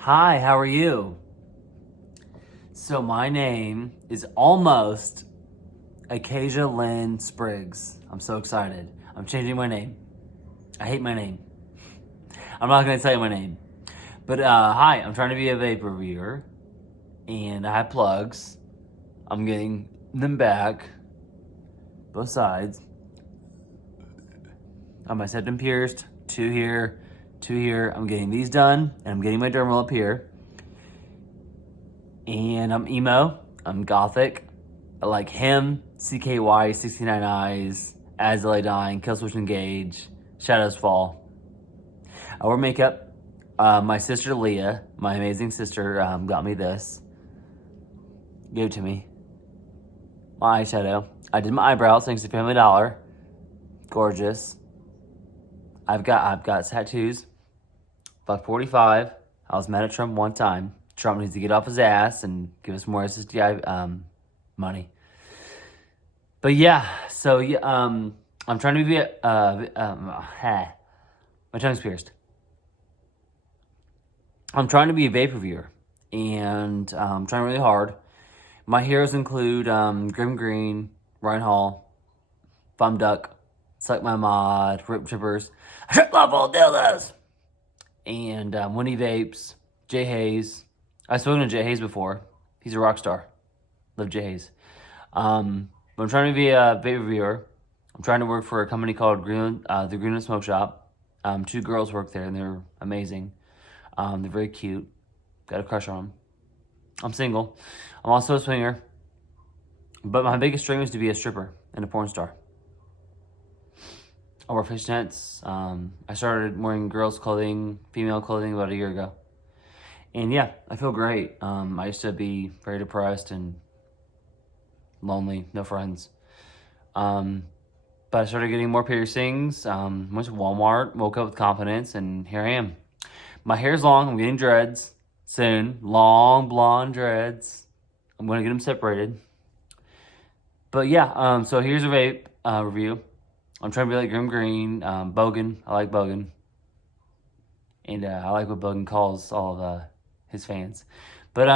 Hi, how are you? So my name is almost Acacia Lynn Spriggs. I'm so excited. I'm changing my name. I hate my name. I'm not gonna tell you my name. But hi, I'm trying to be a vape reviewer, and I have plugs. I'm getting them back, both sides. My septum pierced, two here, two here. I'm getting these done, and I'm getting my dermal up here. And I'm emo. I'm gothic. I like him, CKY, 69 Eyes, As I Lay Dying, Killswitch Engage, Shadows Fall. I wear makeup. My sister Leah, my amazing sister, got me this. Gave it to me. My eyeshadow. I did my eyebrows thanks to Family Dollar. Gorgeous. I've got tattoos. Buck 45. I was mad at Trump one time. Trump needs to get off his ass and give us more SSDI money. But yeah, so I'm trying to be my tongue's pierced. I'm trying to be a vape reviewer, and I'm trying really hard. My heroes include Grim Green, Ryan Hall, Bum Duck, Suck My Mod, Rip Trippers, Trip Level Dildos, and Winnie Vapes, Jay Hayes. I've spoken to Jay Hayes before. He's a rock star. Love Jay Hayes. But I'm trying to be a vape reviewer. I'm trying to work for a company called the Greenland Smoke Shop. Two girls work there, and they're amazing. They're very cute. Got a crush on them. I'm single. I'm also a swinger. But my biggest dream is to be a stripper and a porn star. I wear fishnets. I started wearing girls' clothing, female clothing about a year ago. And yeah, I feel great. I used to be very depressed and lonely, no friends. But I started getting more piercings. Went to Walmart, woke up with confidence, and here I am. My hair's long. I'm getting dreads soon. Long blonde dreads. I'm going to get them separated. But yeah, so here's a vape review. I'm trying to be like Grim Green, Bogan. I like Bogan. And I like what Bogan calls all of his fans. But,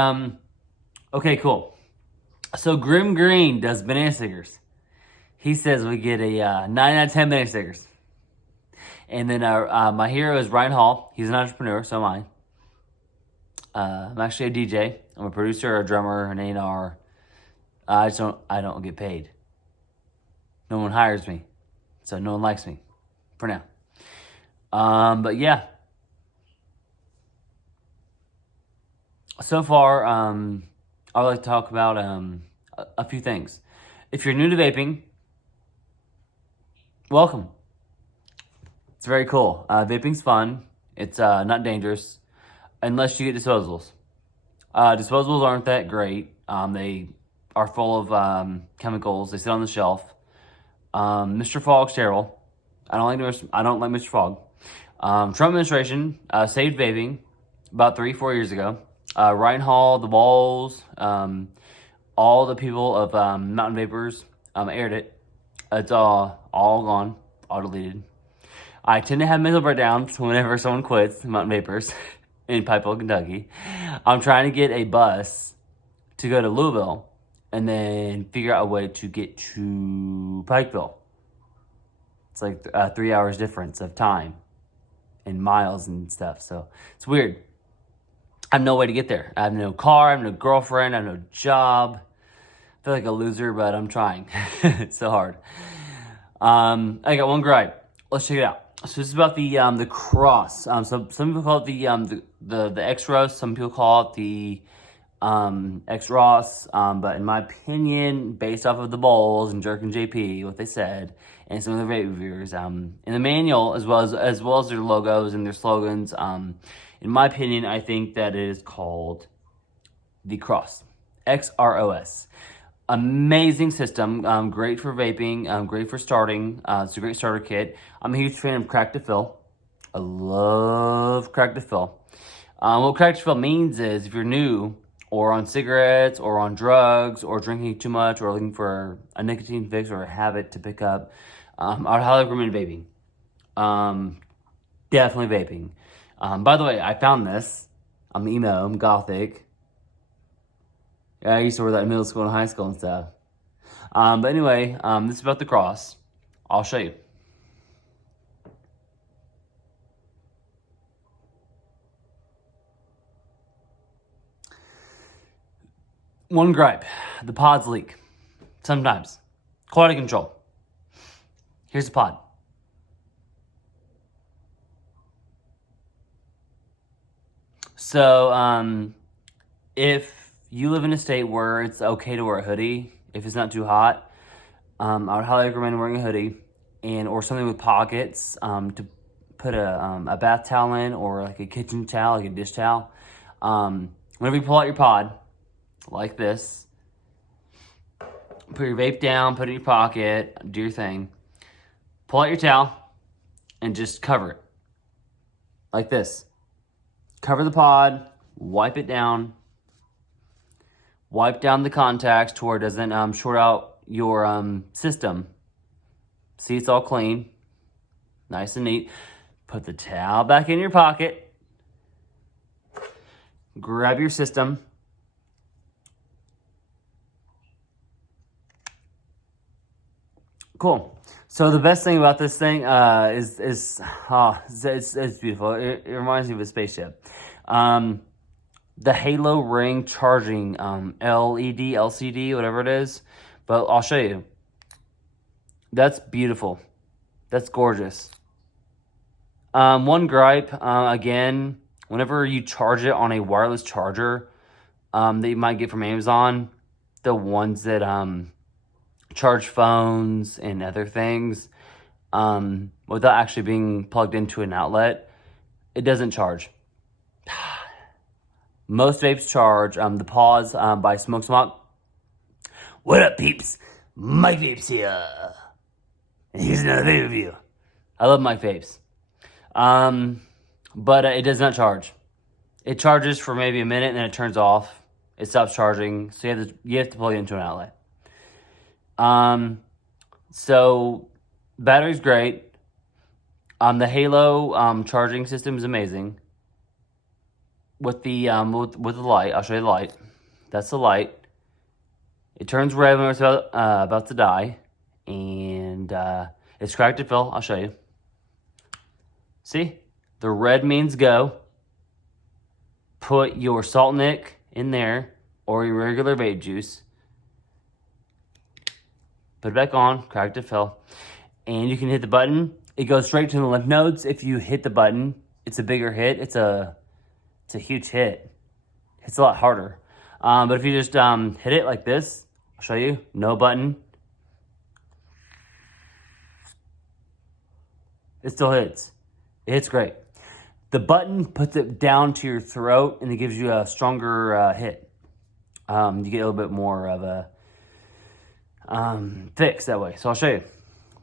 okay, cool. So Grim Green does banana stickers. He says we get a 9 out of 10 banana stickers. And then my hero is Ryan Hall. He's an entrepreneur, so am I. I'm actually a DJ. I'm a producer, a drummer, an A&R. I don't get paid. No one hires me. So no one likes me. For now. But yeah. So far, I would like to talk about a few things. If you're new to vaping, welcome. It's very cool. Vaping's fun. It's not dangerous unless you get disposables. Disposables aren't that great. They are full of chemicals. They sit on the shelf. Mr. Fogg's terrible. I don't like Mr. Fogg. Trump administration saved vaping about 3-4 years ago. Ryan Hall, the Walls, all the people of Mountain Vapors aired it. It's all gone, all deleted. I tend to have mental breakdowns whenever someone quits Mountain Vapors in Pikeville, Kentucky. I'm trying to get a bus to go to Louisville and then figure out a way to get to Pikeville. It's like 3 hours difference of time and miles and stuff. So it's weird. I have no way to get there. I have no car. I have no girlfriend. I have no job. I feel like a loser, but I'm trying. It's so hard. I got one gripe. Let's check it out. So this is about the XROS. So some people call it the XROS. Some people call it the XROS. But in my opinion, based off of the Bowls and Jerk and JP, what they said, and some of the vape reviewers, in the manual as well as their logos and their slogans, in my opinion, I think that it is called the XROS. XROS. Amazing system, great for vaping, great for starting. It's a great starter kit. I'm a huge fan of Crack to Fill. I love Crack to Fill. What Crack to Fill means is if you're new or on cigarettes or on drugs or drinking too much or looking for a nicotine fix or a habit to pick up, I would highly recommend vaping. Definitely vaping. By the way, I found this. I'm emo. I'm gothic. Yeah, I used to wear that in middle school and high school and stuff. But anyway, this is about the XROS. I'll show you. One gripe, the pods leak. Sometimes. Quality control. Here's the pod. So, if you live in a state where it's okay to wear a hoodie, if it's not too hot, I would highly recommend wearing a hoodie or something with pockets to put a bath towel in, or like a kitchen towel, like a dish towel. Whenever you pull out your pod, like this, put your vape down, put it in your pocket, do your thing. Pull out your towel and just cover it. Like this. Cover the pod, wipe it down. Wipe down the contacts to where it doesn't short out your system. See, it's all clean. Nice and neat. Put the towel back in your pocket. Grab your system. Cool. So the best thing about this thing it's beautiful. It reminds me of a spaceship. The Halo Ring charging LED, LCD, whatever it is. But I'll show you. That's beautiful. That's gorgeous. One gripe, again, whenever you charge it on a wireless charger that you might get from Amazon, the ones that charge phones and other things without actually being plugged into an outlet, it doesn't charge. Most vapes charge. The Pause by Smoke Smok. What up, peeps? Mike Vapes here. And here's another vape review. I love Mike Vapes. But it does not charge. It charges for maybe a minute and then it turns off. It stops charging. So you have to plug it into an outlet. So battery's great. The Halo charging system is amazing. With the light, I'll show you the light. That's the light. It turns red when it's about to die, and it's cracked to fill. I'll show you. See, the red means go. Put your salt nick in there, or your regular vape juice. Put it back on, cracked to fill, and you can hit the button. It goes straight to the lymph nodes. If you hit the button, it's a bigger hit. It's a huge hit. It's a lot harder. But if you just hit it like this, I'll show you. No button. It still hits. It hits great. The button puts it down to your throat and it gives you a stronger hit. You get a little bit more of a fix that way. So I'll show you.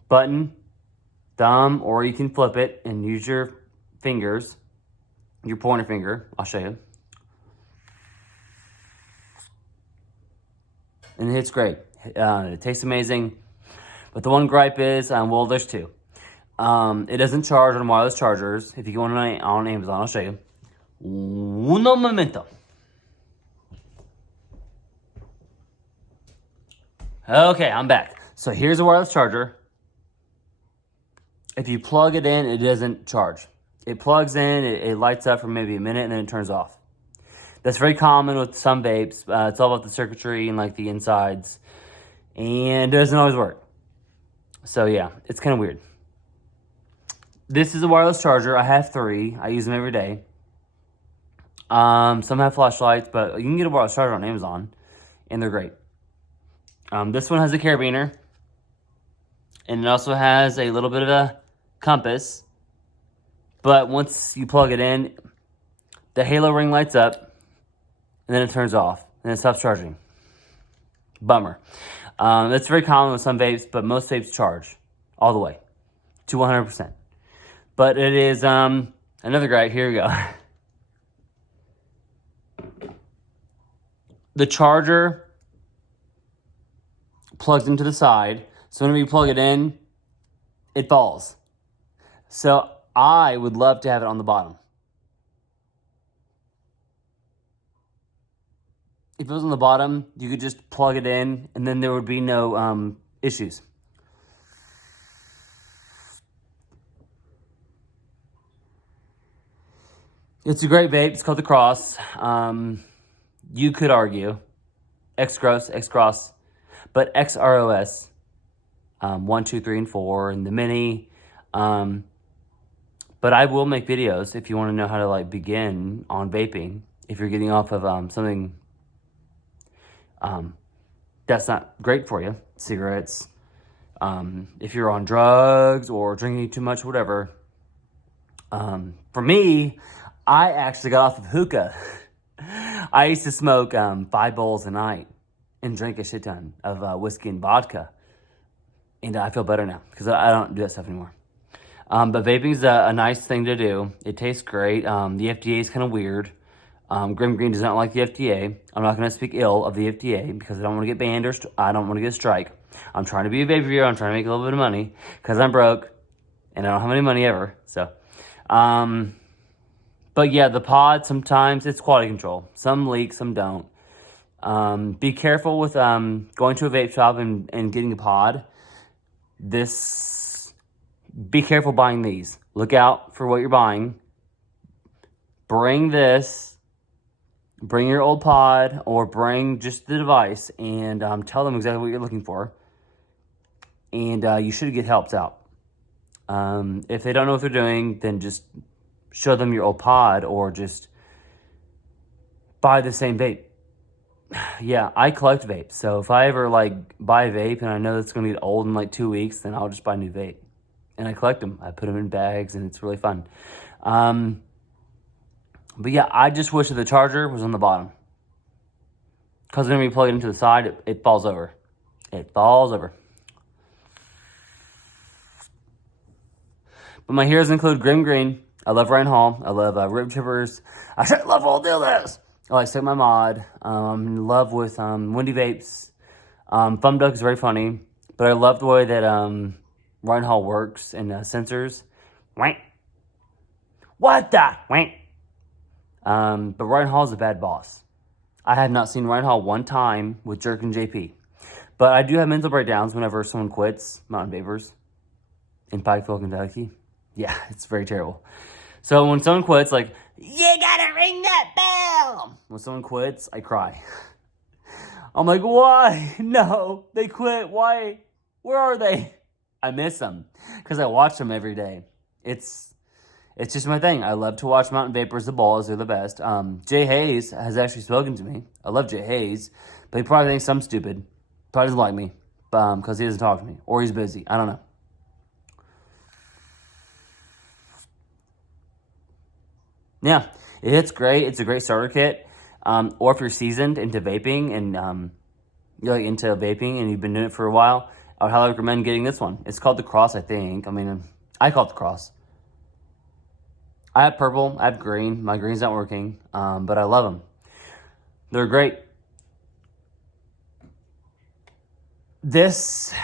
Button, thumb, or you can flip it and use your fingers. Your pointer finger, I'll show you. And it hits great. It tastes amazing. But the one gripe is, well, there's two. It doesn't charge on wireless chargers. If you go on Amazon, I'll show you. Uno momento. Okay, I'm back. So here's a wireless charger. If you plug it in, it doesn't charge. It plugs in, it lights up for maybe a minute, and then it turns off. That's very common with some vapes. It's all about the circuitry and like the insides. And it doesn't always work. So yeah, it's kind of weird. This is a wireless charger. I have 3. I use them every day. Some have flashlights, but you can get a wireless charger on Amazon, and they're great. This one has a carabiner. And it also has a little bit of a compass. But once you plug it in, the Halo ring lights up, and then it turns off, and it stops charging. Bummer. That's very common with some vapes, but most vapes charge all the way to 100%. But it is another gripe. Here we go. The charger plugs into the side, so whenever you plug it in, it falls. So I would love to have it on the bottom. if it was on the bottom, you could just plug it in, and then there would be no issues. It's a great vape. It's called the XROS. You could argue XROS, but XROS, 1, 2, 3, and 4, and the mini. But I will make videos if you want to know how to like begin on vaping. If you're getting off of something that's not great for you, cigarettes. If you're on drugs or drinking too much, whatever. For me, I actually got off of hookah. I used to smoke 5 bowls a night and drink a shit ton of whiskey and vodka. And I feel better now because I don't do that stuff anymore. But vaping is a nice thing to do. It tastes great. The FDA is kind of weird. Grim Green does not like the FDA. I'm not going to speak ill of the FDA because I don't want to get banned or I don't want to get a strike. I'm trying to be a vape reviewer. I'm trying to make a little bit of money because I'm broke and I don't have any money ever. So, but yeah, the pod, sometimes it's quality control. Some leak, some don't. Be careful with going to a vape shop and getting a pod. Be careful buying these. Look out for what you're buying. Bring your old pod or bring just the device and tell them exactly what you're looking for. And you should get helped out. If they don't know what they're doing, then just show them your old pod or just buy the same vape. Yeah, I collect vapes. So if I ever like buy a vape and I know it's going to get old in like 2 weeks, then I'll just buy a new vape. And I collect them. I put them in bags and it's really fun. But yeah, I just wish that the charger was on the bottom. Because when we plug it into the side, it falls over. It falls over. But my heroes include Grim Green. I love Ryan Hall. I love Rip Chippers. I should love all do this. I like Stick My Mod. I'm in love with Windy Vapes. Thumb Duck is very funny. But I love the way that Ryan Hall works and sensors. Wank. What the? Wank. But Ryan Hall is a bad boss. I have not seen Ryan Hall one time with Jerk and JP. But I do have mental breakdowns whenever someone quits Mountain Vapors in Pikeville, Kentucky. Yeah, it's very terrible. So when someone quits, like, you gotta ring that bell. When someone quits, I cry. I'm like, why? No, they quit. Why? Where are they? I miss them because I watch them every day. It's just my thing. I love to watch Mountain Vapors, the balls. They're the best. Jay Hayes has actually spoken to me. I love Jay Hayes, but he probably thinks I'm stupid. Probably doesn't like me because he doesn't talk to me or he's busy. I don't know. Yeah, it hits great. It's a great starter kit. Or if you're seasoned into vaping and you're like into vaping and you've been doing it for a while, I would highly recommend getting this one. It's called the XROS, I think. I mean, I call it the XROS. I have purple. I have green. My green's not working, but I love them. They're great. This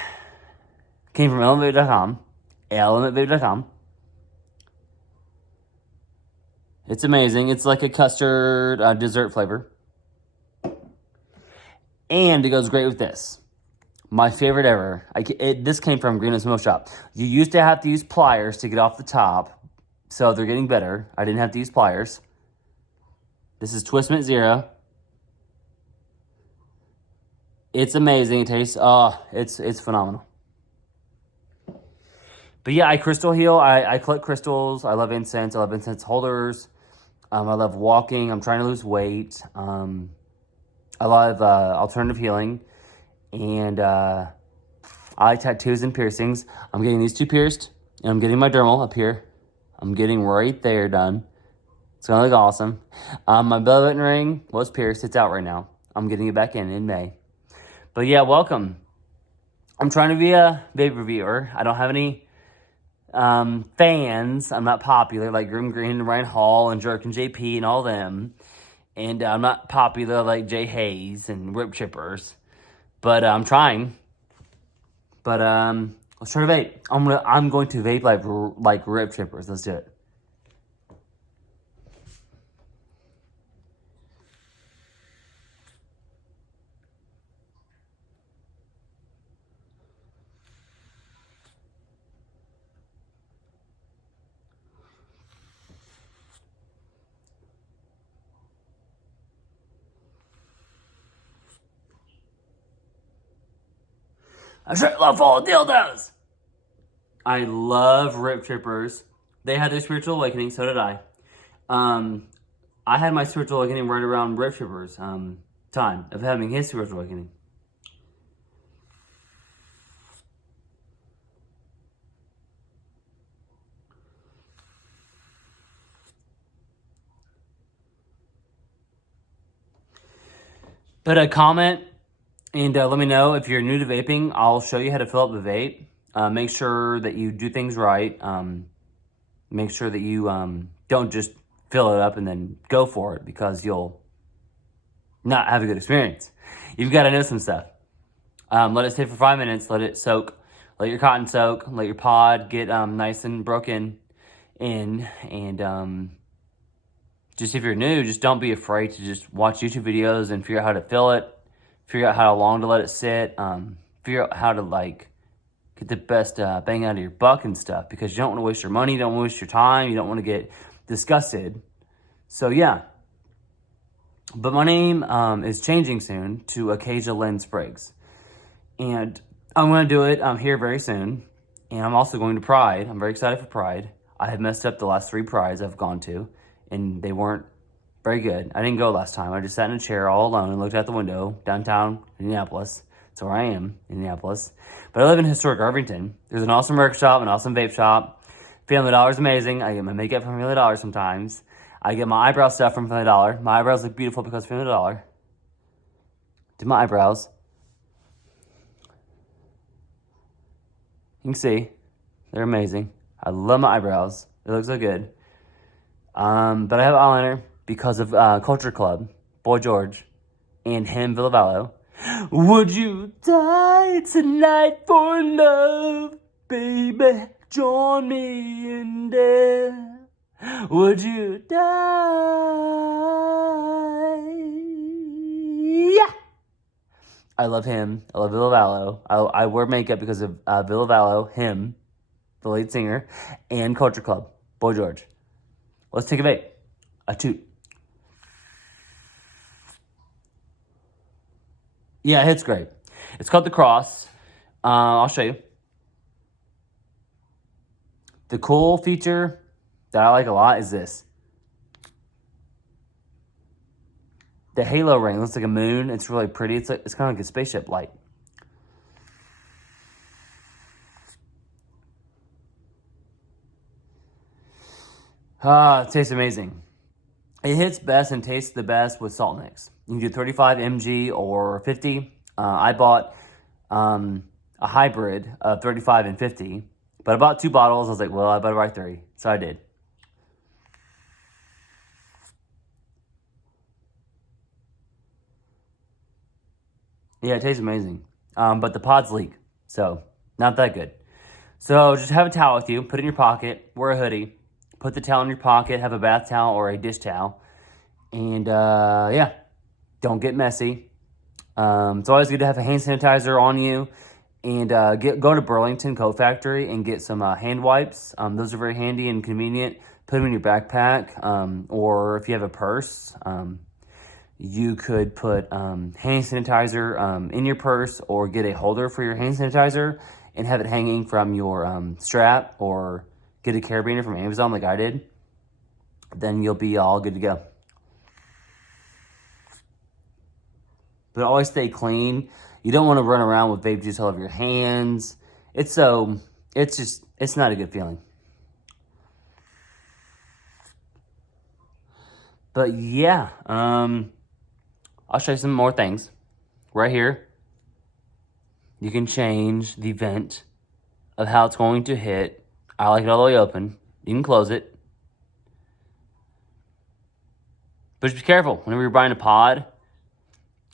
came from elementvape.com. elementvape.com. It's amazing. It's like a custard dessert flavor. And it goes great with this. My favorite ever. This came from Green and Smoke Shop. You used to have to use pliers to get off the top. So they're getting better. I didn't have to use pliers. This is Twist Mint Zero. It's amazing. It tastes, it's phenomenal. But yeah, I crystal heal. I collect crystals. I love incense. I love incense holders. I love walking. I'm trying to lose weight. I love alternative healing. And I like tattoos and piercings. I'm getting these 2 pierced. And I'm getting my dermal up here. I'm getting right there done. It's going to look awesome. My belly button ring was pierced. It's out right now. I'm getting it back in May. But yeah, welcome. I'm trying to be a vape reviewer. I don't have any fans. I'm not popular like Grim Green and Ryan Hall and Jerk and JP and all them. And I'm not popular like Jay Hayes and Rip Chippers. But I'm trying. But let's try to vape. I'm going to vape like Rip Chippers. Let's do it. A shitload full of dildos. I love Rip Trippers. They had their spiritual awakening, so did I. I had my spiritual awakening right around Rip Trippers' time of having his spiritual awakening. But comment and let me know if you're new to vaping. I'll show you how to fill up the vape. Make sure that you do things right. Make sure that you don't just fill it up and then go for it, because you'll not have a good experience. You've got to know some stuff. Let it sit for 5 minutes. Let it soak. Let your cotton soak. Let your pod get nice and broken in. And just if you're new, just don't be afraid to just watch YouTube videos and figure out how to fill it. Figure out how long to let it sit. Figure out how to get the best bang out of your buck and stuff, because you don't want to waste your money. You don't want to waste your time. You don't want to get disgusted. So yeah. But my name is changing soon to Acacia Lynn Spriggs. And I'm going to do it here very soon. And I'm also going to Pride. I'm very excited for Pride. I have messed up the last 3 Prides I've gone to, and they weren't very good. I didn't go last time. I just sat in a chair all alone and looked out the window downtown Indianapolis. That's where I am, Indianapolis. But I live in historic Irvington. There's an awesome merch shop, an awesome vape shop. Family Dollar is amazing. I get my makeup from Family Dollar sometimes. I get my eyebrow stuff from Family Dollar. My eyebrows look beautiful because of Family Dollar. Did my eyebrows. You can see. They're amazing. I love my eyebrows. They look so good. But I have eyeliner because of Culture Club, Boy George, and him, Villavallo. Would you die tonight for love, baby? Join me in death. Would you die? Yeah. I love him. I love Villavallo. I wear makeup because of Villavallo, him, the lead singer, and Culture Club, Boy George. Let's take a vape. A toot. Yeah, it hits great. It's called the XROS. I'll show you. The cool feature that I like a lot is this. The halo ring looks like a moon. It's really pretty. It's kind of like a spaceship light. It tastes amazing. It hits best and tastes the best with salt mix. You can do 35 mg or 50. I bought a hybrid of 35 and 50, but I bought 2 bottles. I was like, well, I better buy 3, so I did. Yeah, it tastes amazing, but the pods leak, so not that good. So just have a towel with you, put it in your pocket, wear a hoodie, put the towel in your pocket, have a bath towel or a dish towel, and yeah, don't get messy. It's always good to have a hand sanitizer on you, and go to Burlington Coat Factory and get some hand wipes. Those are very handy and convenient. Put them in your backpack, or if you have a purse, you could put hand sanitizer in your purse, or get a holder for your hand sanitizer and have it hanging from your strap, or get a carabiner from Amazon like I did. Then you'll be all good to go. But always stay clean. You don't want to run around with vape juice all over your hands. It's not a good feeling. But yeah, I'll show you some more things. Right here, you can change the vent of how it's going to hit. I like it all the way open. You can close it. But just be careful. Whenever you're buying a pod,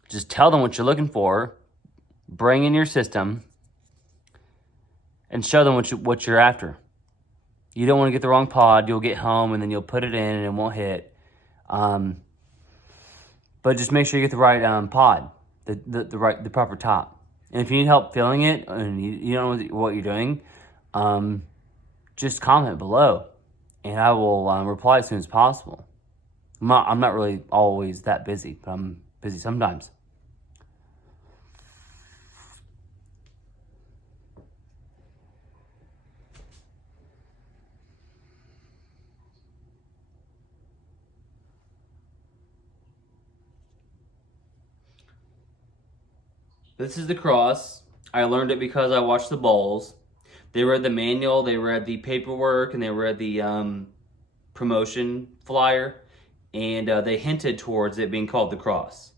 just tell them what you're looking for, bring in your system, and show them what you're after. You don't want to get the wrong pod. You'll get home and then you'll put it in and it won't hit. But just make sure you get the right pod, the proper top. And if you need help filling it and you don't know what you're doing, just comment below, and I will reply as soon as possible. I'm not really always that busy, but I'm busy sometimes. This is the XROS. I learned it because I watched the bowls. They read the manual, they read the paperwork, and they read the promotion flyer, and they hinted towards it being called the XROS.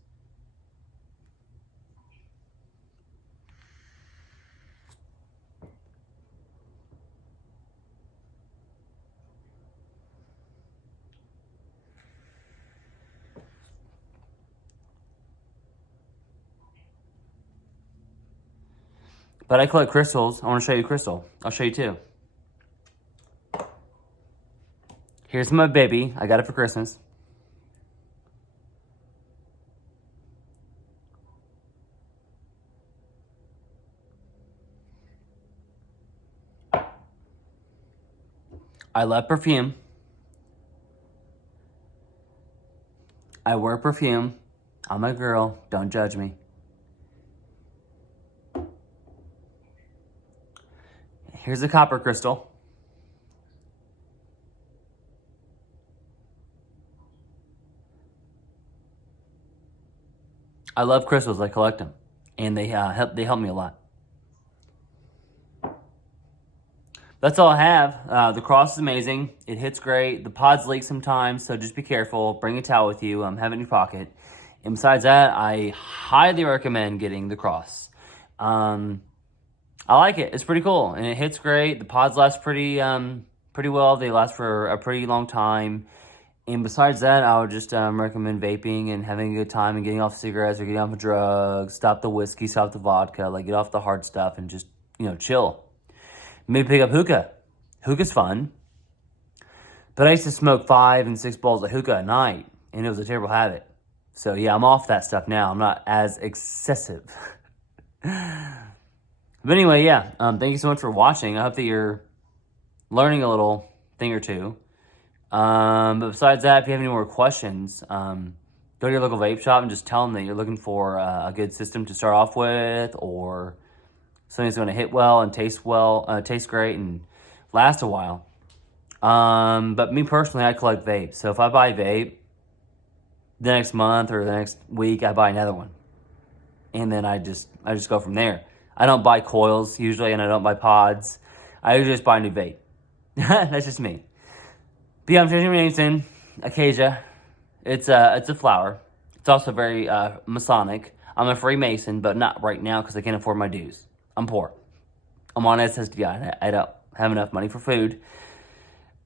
But I collect crystals. I want to show you a crystal. I'll show you two. Here's my baby. I got it for Christmas. I love perfume. I wear perfume. I'm a girl. Don't judge me. Here's a copper crystal. I love crystals. I collect them, and they help me a lot. That's all I have. The XROS is amazing. It hits great. The pods leak sometimes, so just be careful. Bring a towel with you. Have it in your pocket. And besides that, I highly recommend getting the XROS. I like it. It's pretty cool, and it hits great. The pods last pretty well. They last for a pretty long time. And besides that, I would just recommend vaping and having a good time and getting off cigarettes or getting off of drugs. Stop the whiskey, stop the vodka, like get off the hard stuff and just, chill. Maybe pick up hookah. Hookah's fun. But I used to smoke 5 and 6 bowls of hookah a night, and it was a terrible habit. So yeah, I'm off that stuff now. I'm not as excessive. But anyway, yeah, thank you so much for watching. I hope that you're learning a little thing or two. But besides that, if you have any more questions, go to your local vape shop and just tell them that you're looking for a good system to start off with, or something that's going to hit well and taste great and last a while. But me personally, I collect vapes. So if I buy a vape, the next month or the next week, I buy another one. And then I just go from there. I don't buy coils usually, and I don't buy pods. I usually just buy a new vape. That's just me. But yeah, I'm changing my name soon. Acacia. It's a flower. It's also very Masonic. I'm a Freemason, but not right now because I can't afford my dues. I'm poor. I'm on SSDI. I don't have enough money for food,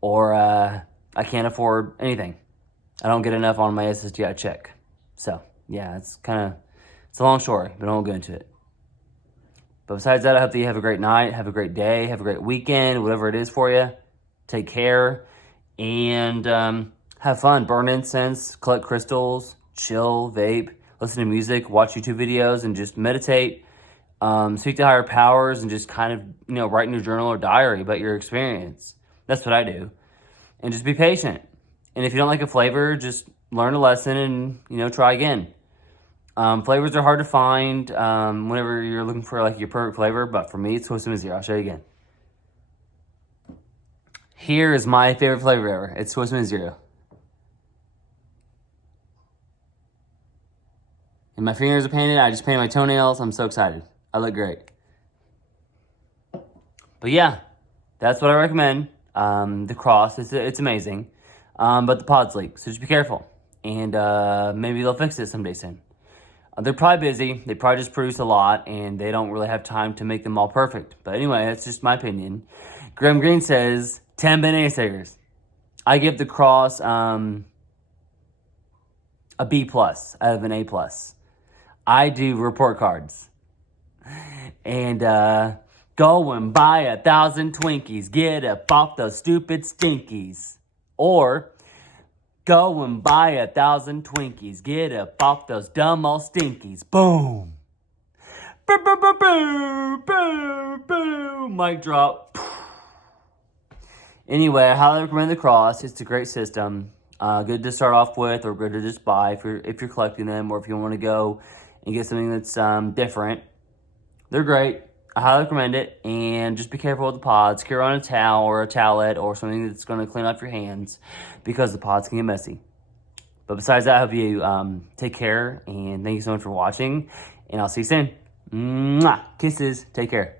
or I can't afford anything. I don't get enough on my SSDI check. So yeah, it's a long story, but I won't go into it. But besides that, I hope that you have a great night, have a great day, have a great weekend, whatever it is for you. Take care, and have fun. Burn incense, collect crystals, chill, vape, listen to music, watch YouTube videos, and just meditate. Speak to higher powers, and just write in your journal or diary about your experience. That's what I do. And just be patient. And if you don't like a flavor, just learn a lesson and, try again. Flavors are hard to find whenever you're looking for your perfect flavor, but for me, it's Swiss Lemon Zero. I'll show you again. Here is my favorite flavor ever. It's Swiss Lemon Zero. And my fingers are painted. I just painted my toenails. I'm so excited. I look great. But yeah, that's what I recommend. The XROS, it's amazing. But the pods leak, so just be careful. And maybe they'll fix it someday soon. They're probably busy. They probably just produce a lot, and they don't really have time to make them all perfect. But anyway, that's just my opinion. Graham Greene says, 10 banana stickers. I give the XROS a B plus out of an A plus. I do report cards. And go and buy 1,000 Twinkies. Get up off those stupid stinkies. Or go and buy 1,000 Twinkies. Get up off those dumb old stinkies. Boom. Boom, boom, boom, boom, boom, boom. Mic drop. Anyway, I highly recommend the XROS. It's a great system. Good to start off with, or good to just buy if you're collecting them, or if you want to go and get something that's different. They're great. I highly recommend it. And just be careful with the pods. Carry on a towel or a towelette or something that's going to clean off your hands, because the pods can get messy. But besides that, I hope you take care, and thank you so much for watching. And I'll see you soon. Mwah. Kisses. Take care.